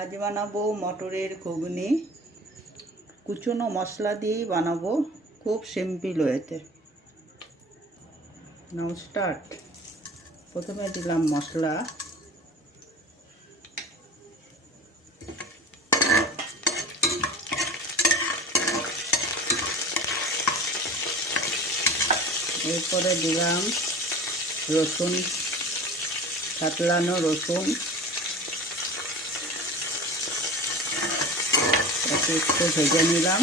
আজ বানাবো মটরের ঘুগনি। কুচনো মশলা দিয়েই বানাবো, খুব সিম্পল ওয়েতে। নাও স্টার্ট। প্রথমে দিলাম মশলা, এরপরে দিলাম রসুন, কাটলানো রসুন, তাকে একটু ভেজে নিলাম।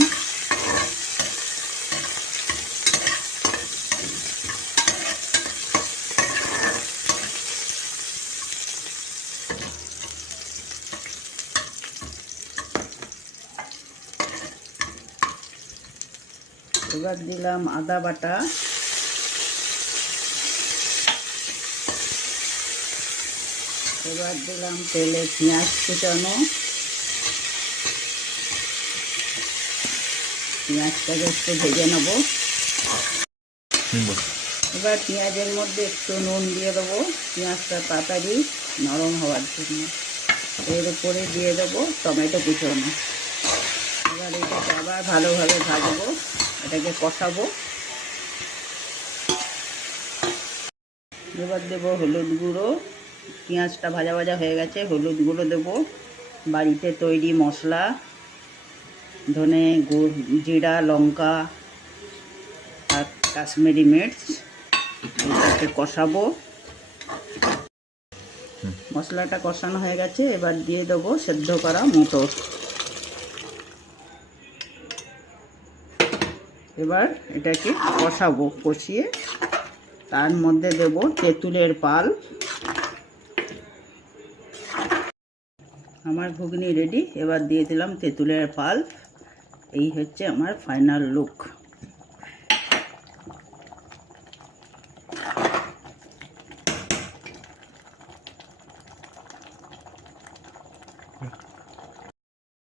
এবার দিলাম আদা বাটা, এবার দিলাম তেলে পেঁয়াজ কুচানো, পেঁয়াজটাকে একটু ভেজে নেব। এবার পেঁয়াজের মধ্যে একটু নুন দিয়ে দেবো, পেঁয়াজটা তাড়াতাড়ি নরম হওয়ার জন্য। এর উপরে দিয়ে দেবো টমেটো কুচানো। এবার এটাকে আবার ভালোভাবে ভাজবো, এটাকে কষাবো। এবার দেবো হলুদ গুঁড়ো, পেঁয়াজটা ভাজা ভাজা হয়ে গেছে, হলুদ গুঁড়ো দেবো, বাড়িতে তৈরি মশলা, ধনে জিরা লঙ্কা আর কাশ্মীরি মির্চ। এটাকে কষাবো। মশলাটা কষানো হয়ে গেছে, এবার দিয়ে দেবো সেদ্ধ করা মটর। এবার এটাকে কষাবো, কষিয়ে তার মধ্যে দেব তেঁতুলের পাল। আমার ঘুগনি রেডি। এবার দিয়ে দিলাম তেঁতুলের পাল। এই হচ্ছে আমার ফাইনাল লুক।